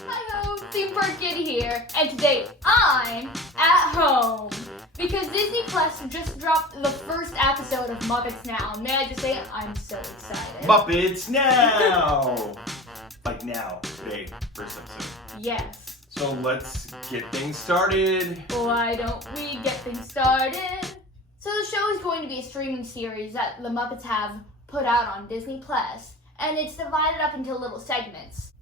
Hi-ho, Theme Park Kitty here, and today I'm at home because Disney Plus just dropped the first episode of Muppets Now. May I just say I'm so excited. Muppets Now! Like now, today, first episode. Yes. So let's get things started. Why don't we get things started? So the show is going to be a streaming series that the Muppets have put out on Disney Plus, and it's divided up into little segments.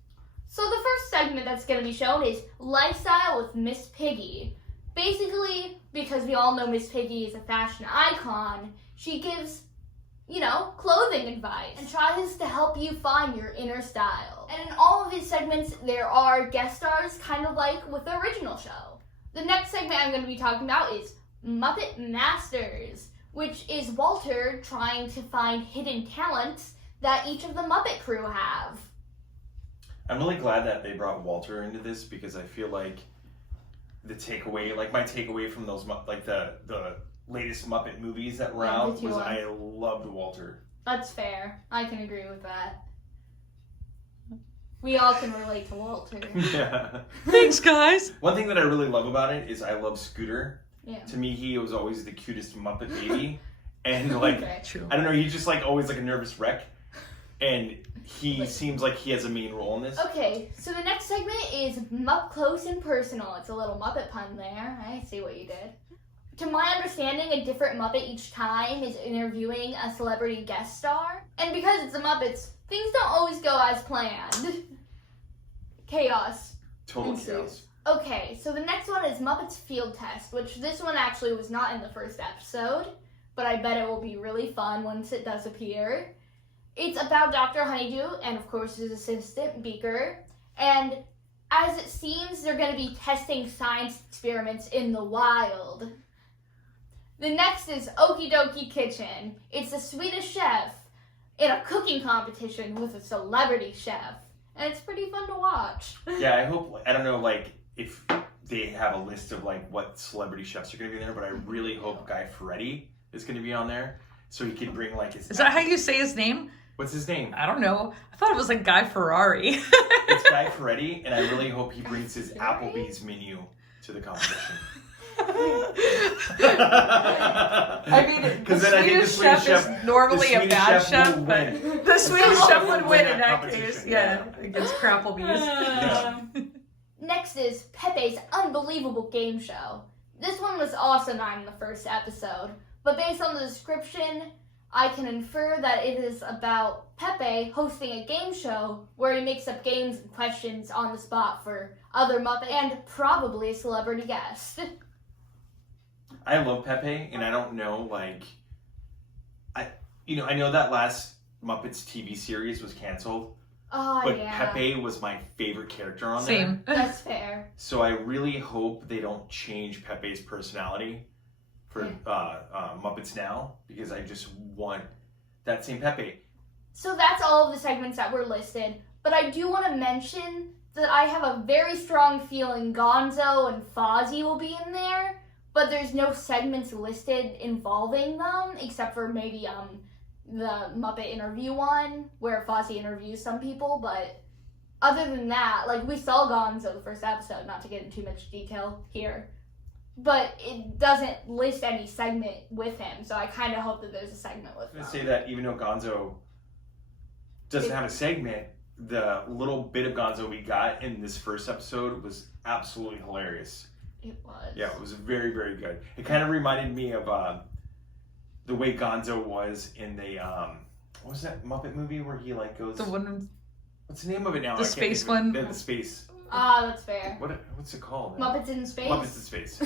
So the first segment that's going to be shown is Lifestyle with Miss Piggy. Basically, because we all know Miss Piggy is a fashion icon, she gives, clothing advice and tries to help you find your inner style. And in all of these segments, there are guest stars, kind of like with the original show. The next segment I'm going to be talking about is Muppet Masters, which is Walter trying to find hidden talents that each of the Muppet crew have. I'm really glad that they brought Walter into this because I feel like my takeaway from those, the latest Muppet movies that were out was I loved Walter. That's fair. I can agree with that. We all can relate to Walter. Yeah. Thanks, guys. One thing that I really love about it is I love Scooter. Yeah. To me, he was always the cutest Muppet baby. And I don't know, he's just always a nervous wreck. And he seems like he has a main role in this. Okay, so the next segment is Mupp Close and Personal. It's a little Muppet pun there. I see what you did. To my understanding, a different Muppet each time is interviewing a celebrity guest star. And because it's the Muppets, things don't always go as planned. Chaos. Total ensues. chaos. Okay, so the next one is Muppets Field Test, which this one actually was not in the first episode, but I bet it will be really fun once it does appear. It's about Dr. Honeydew and, of course, his assistant, Beaker. And as it seems, they're going to be testing science experiments in the wild. The next is Okie Dokie Kitchen. It's a Swedish chef in a cooking competition with a celebrity chef. And it's pretty fun to watch. Yeah, I don't know, if they have a list of, what celebrity chefs are going to be there, but I really hope Guy Fieri is going to be on there. So he could bring, his... Is that how you say his name? What's his name? I don't know. I thought it was Guy Ferrari. It's Guy Fieri, and I really hope he brings his Applebee's menu to the competition. I mean, the Swedish chef is normally a bad chef, but the Swedish chef would win in that case. Yeah, against Crapplebee's. Yeah. Next is Pepe's Unbelievable Game Show. This one was also not in the first episode, but based on the description, I can infer that it is about Pepe hosting a game show where he makes up games and questions on the spot for other Muppets and probably a celebrity guest. I love Pepe, and I don't know, I know that last Muppets TV series was canceled, but yeah. Pepe was my favorite character on Same. there. That's fair. So I really hope they don't change Pepe's personality for Muppets Now, because I just want that same Pepe. So that's all of the segments that were listed, but I do want to mention that I have a very strong feeling Gonzo and Fozzie will be in there, but there's no segments listed involving them, except for maybe the Muppet interview one, where Fozzie interviews some people, but other than that, we saw Gonzo the first episode, not to get into too much detail here, but it doesn't list any segment with him, so I kind of hope that there's a segment with him. I say that even though Gonzo doesn't have a segment, the little bit of Gonzo we got in this first episode was absolutely hilarious. It was. Yeah, it was very, very good. It kind of reminded me of the way Gonzo was in the what was that Muppet movie where he goes? The one. What's the name of it now? The space one. The space. That's fair. What's it called? Muppets in Space? Muppets in Space.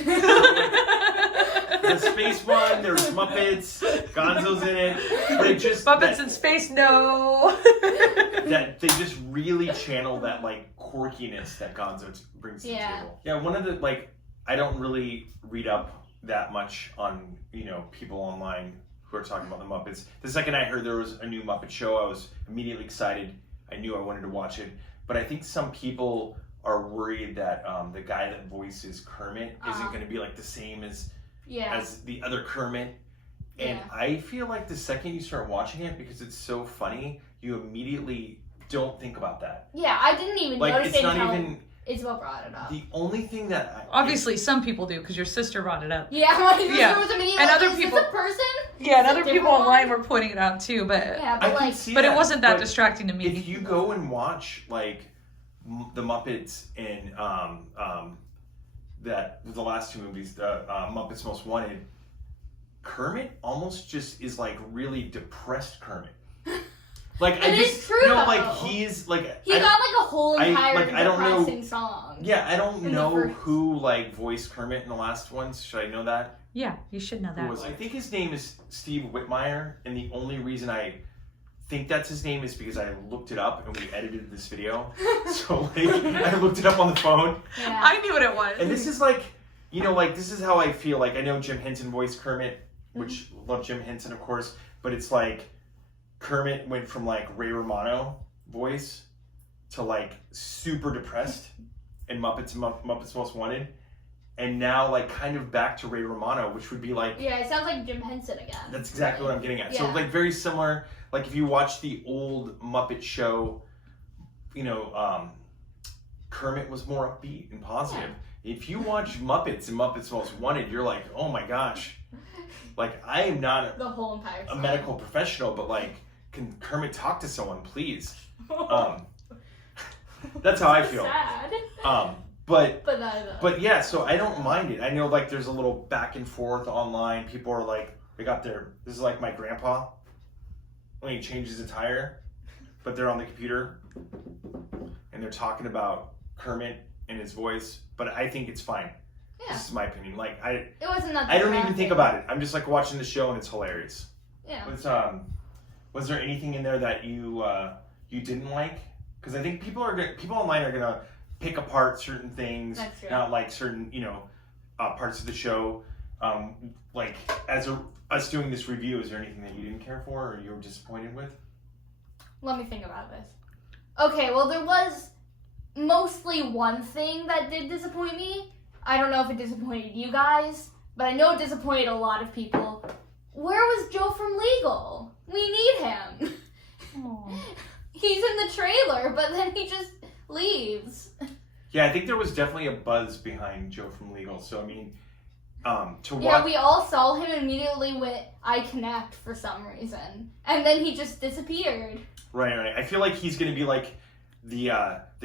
The space one, there's Muppets, Gonzo's in it. They just Muppets in Space, no. that they just really channel that quirkiness that Gonzo brings to the table. Yeah, one of the I don't really read up that much on people online who are talking about the Muppets. The second I heard there was a new Muppet show, I was immediately excited. I knew I wanted to watch it, but I think some people are worried that the guy that voices Kermit isn't going to be the same as the other Kermit. And I feel like the second you start watching it, because it's so funny, you immediately don't think about that. Yeah, I didn't even like, notice it's it not until even. Isabel brought it up. The only thing that obviously some people do because your sister brought it up. Yeah, my sister was immediately and like, other is people, this a person? Yeah, and other people online one? were pointing it out too, but yeah, but like, but it wasn't that distracting to me. If you go and watch like the Muppets and the last two movies, the Muppets Most Wanted, Kermit almost just is like really depressed Kermit. Like it is true, though. like he's like he got like a whole entire depressing song. Yeah, I don't know who like voiced Kermit in the last ones. Should I know that? Yeah, you should know that. I think his name is Steve Whitmire, and the only reason I think that's his name is because I looked it up and we edited this video. So like I looked it up on the phone. Yeah. I knew what it was. And this is like, like this is how I feel. Like I know Jim Henson voiced Kermit, which love Jim Henson of course, but it's like Kermit went from like Ray Romano voice to like super depressed in Muppets Most Wanted, and now like kind of back to Ray Romano, which would be like it sounds like Jim Henson again. That's exactly what I'm getting at. Yeah. So like very similar. Like if you watch the old Muppet Show, Kermit was more upbeat and positive. Yeah. If you watch Muppets and Muppets Most Wanted, you're like, oh my gosh, like I am not the whole entire a medical professional, but like. Can Kermit talk to someone, please? That's how I feel. Sad. But yeah, so I don't mind it. I know like there's a little back and forth online. People are like, this is like my grandpa when he changes a tire, but they're on the computer and they're talking about Kermit and his voice. But I think it's fine. Yeah. This is my opinion. Like it wasn't that. I don't even think about it. I'm just like watching the show and it's hilarious. Yeah. Was there anything in there that you didn't like? Because I think people online are gonna pick apart certain things, not like certain parts of the show. Like as us doing this review, is there anything that you didn't care for or you were disappointed with? Let me think about this. Okay, well there was mostly one thing that did disappoint me. I don't know if it disappointed you guys, but I know it disappointed a lot of people. Where was Joe from Legal? We need him. He's in the trailer, but then he just leaves. Yeah, I think there was definitely a buzz behind Joe from Legal. So I mean, to watch. Yeah, we all saw him and immediately went, I connect for some reason, and then he just disappeared. Right. I feel like he's gonna be like the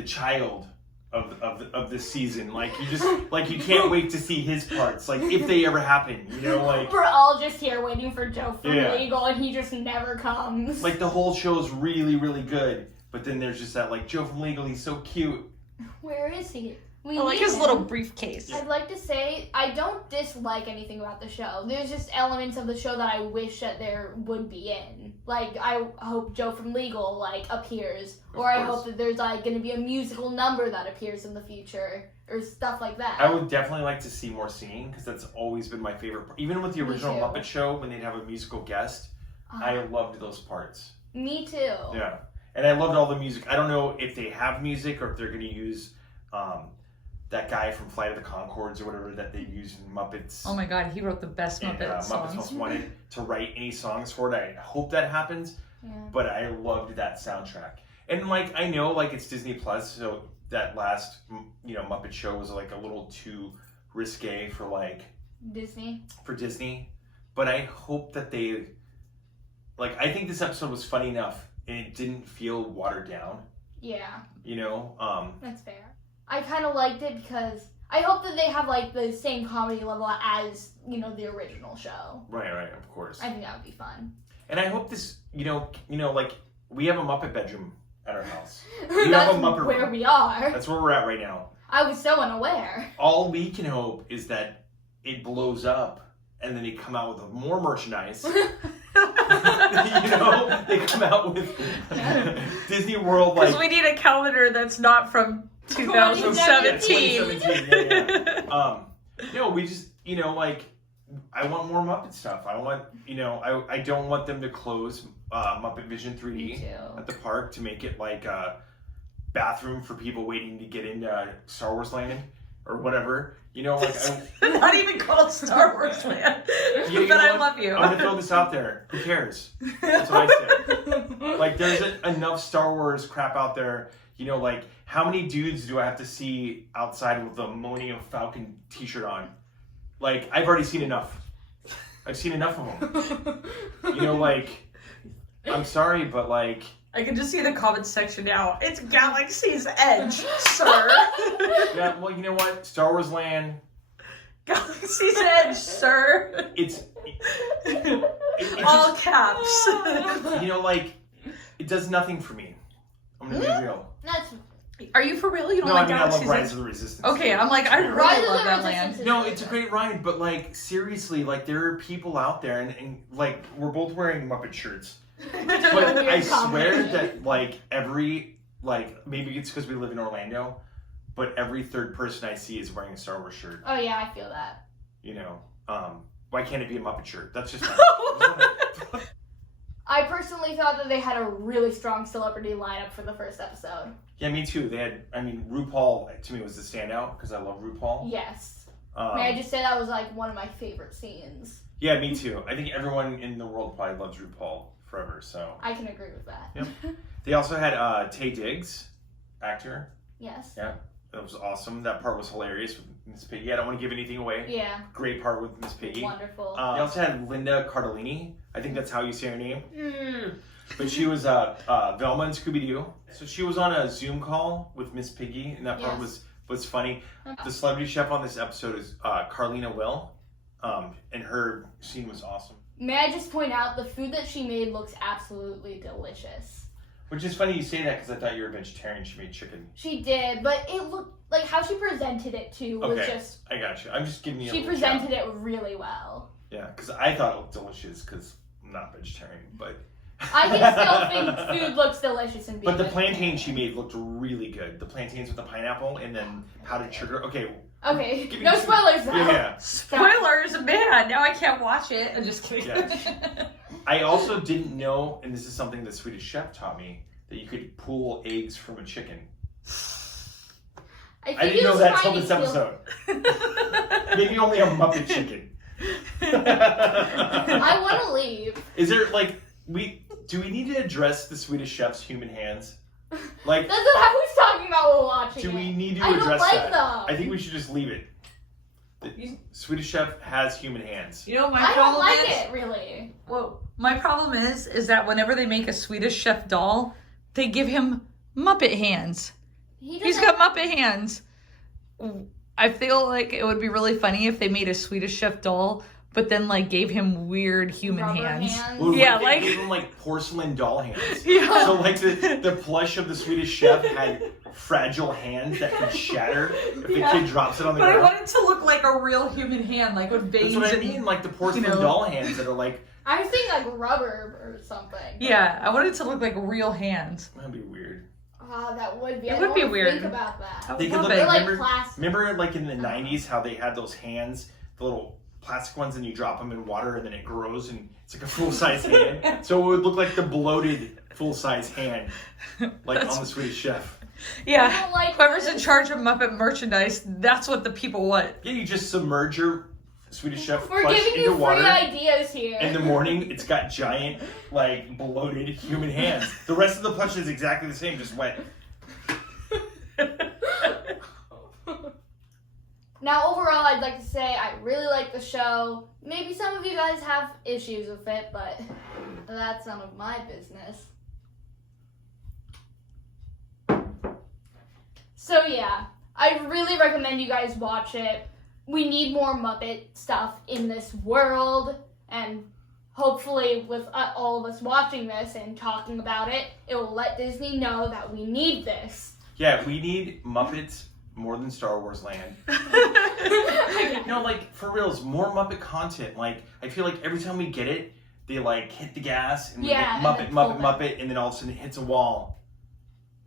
child of this season. Like you just like you can't wait to see his parts. Like if they ever happen, like we're all just here waiting for Joe from Legal and he just never comes. Like the whole show's really, really good, but then there's just that like Joe from Legal, he's so cute. Where is he? I like his little briefcase. I'd like to say I don't dislike anything about the show. There's just elements of the show that I wish that there would be in. Like I hope Joe from Legal appears, or I hope that there's going to be a musical number that appears in the future, or stuff like that. I would definitely like to see more singing because that's always been my favorite part. Even with the original Muppet Show when they'd have a musical guest, I loved those parts. Me too. Yeah, and I loved all the music. I don't know if they have music or if they're going to use. That guy from Flight of the Conchords or whatever that they use in Muppets. Oh my God, he wrote the best Muppet songs. Muppets Most Wanted to write any songs for it. I hope that happens. Yeah. But I loved that soundtrack. And I know it's Disney Plus, so that last Muppet Show was a little too risque for Disney. For Disney. But I hope that they I think this episode was funny enough and it didn't feel watered down. Yeah. That's fair. I kind of liked it because I hope that they have the same comedy level as the original show. Right, of course. I think that would be fun. And I hope this, we have a Muppet bedroom at our house. That's where we are. That's where we're at right now. I was so unaware. All we can hope is that it blows up and then they come out with more merchandise. They come out with Disney World because we need a calendar that's not from 2017. No, we just, I want more Muppet stuff. I want, I don't want them to close Muppet Vision 3D at the park to make it like a bathroom for people waiting to get into Star Wars Land or whatever. Not even called Star Wars Land. But I love you. I'm going to throw this out there. Who cares? That's what I said. Like, there's enough Star Wars crap out there. You know, like, how many dudes do I have to see outside with the Millennium Falcon t-shirt on? Like, I've already seen enough. I've seen enough of them. You know, like, I'm sorry, but like... I can just see the comments section now. It's Galaxy's Edge, sir. Yeah, well, you know what? Star Wars Land... Galaxy's Edge, sir. It's all caps. You know, like, it does nothing for me. I'm gonna be real. Are you for real? You don't like Galaxy's Edge? I love Rise of the Resistance. Okay, I'm like, I really love that land. No, it's a great ride, but like, seriously, like, there are people out there, and like, we're both wearing Muppet shirts. But I swear that, like, maybe it's because we live in Orlando, but every third person I see is wearing a Star Wars shirt. Oh yeah, I feel that. You know, why can't it be a Muppet shirt? That's just I personally thought that they had a really strong celebrity lineup for the first episode. Yeah, me too. RuPaul, to me, was the standout, because I love RuPaul. Yes. May I just say that was, like, one of my favorite scenes. Yeah, me too. I think everyone in the world probably loves RuPaul forever, so... I can agree with that. Yep. They also had Taye Diggs, actor. Yes. Yeah, that was awesome. That part was hilarious with Miss Piggy. I don't want to give anything away. Yeah. Great part with Miss Piggy. Wonderful. They also had Linda Cardellini. I think that's how you say her name. Mm. But she was Velma and Scooby-Doo. So she was on a Zoom call with Miss Piggy, and that part was funny. The celebrity chef on this episode is Carlina Will, and her scene was awesome. May I just point out, the food that she made looks absolutely delicious. Which is funny you say that, because I thought you were a vegetarian. She made chicken. She did, but it looked like how she presented it too was just... I got you. I'm just giving you a She presented it really well. Yeah, because I thought it looked delicious, because I'm not vegetarian, but... I can still think food looks delicious and But the plantain she made looked really good. The plantains with the pineapple and then powdered sugar. Okay. Okay, no spoilers though. Yeah. Spoilers, man. Now I can't watch it. I'm just kidding. Yeah. I also didn't know, and this is something the Swedish Chef taught me, that you could pull eggs from a chicken. I didn't know that till this episode. Maybe only a Muppet chicken. I want to leave. Is there, like, do we need to address the Swedish Chef's human hands? Like, that's what I was talking about while watching do we need to I address don't like that? them. I think we should just leave it. The Swedish Chef has human hands. You know what my I problem don't like is? it, really. Well, my problem is that whenever they make a Swedish Chef doll, they give him Muppet hands. He's got Muppet hands. I feel like it would be really funny if they made a Swedish Chef doll, but then like gave him weird human hands. Well, yeah, they gave him like porcelain doll hands. Yeah. So like the plush of the Swedish Chef had fragile hands that could shatter if the kid drops it on the ground. But I want it to look like a real human hand, like with veins. That's what I mean, like the porcelain doll hands that are like... I was thinking like rubber or something. Yeah, I want it to look like real hands. That'd be weird. Oh, that would be. It would be weird. Think about that. They could look like plastic. Remember like in the 90s how they had those hands, the little plastic ones, and you drop them in water and then it grows and it's like a full-size hand. So it would look like the bloated full-size hand, like on the Swedish Chef. Yeah, whoever's in charge of Muppet merchandise, that's what the people want. Yeah, you just submerge your Swedish Chef We're plush giving into you water. free ideas here. In the morning, it's got giant, like, bloated human hands. The rest of the plush is exactly the same, just wet. Now, overall, I'd like to say I really like the show. Maybe some of you guys have issues with it, but that's none of my business. So yeah, I really recommend you guys watch it. We need more Muppet stuff in this world, and hopefully with all of us watching this and talking about it, it will let Disney know that we need this. Yeah, we need Muppets more than Star Wars Land. No, like, for reals, more Muppet content. Like, I feel like every time we get it, they, like, hit the gas, and we get Muppet, and then all of a sudden it hits a wall.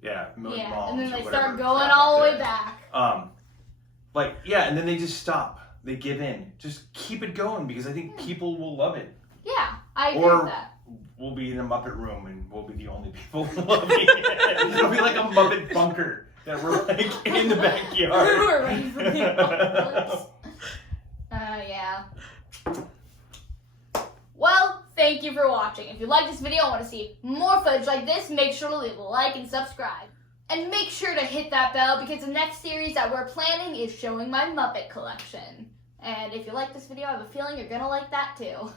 Yeah, and then they start going all the way back. Like, yeah, and then they just stop. They give in. Just keep it going, because I think people will love it. Yeah, I agree with that. We'll be in a Muppet room, and we'll be the only people loving it. It'll be like a Muppet bunker that we're, like, in the backyard. We're ready for the apocalypse. Yeah. Well, thank you for watching. If you like this video and want to see more footage like this, make sure to leave a like and subscribe. And make sure to hit that bell because the next series that we're planning is showing my Muppet collection. And if you like this video, I have a feeling you're gonna like that too.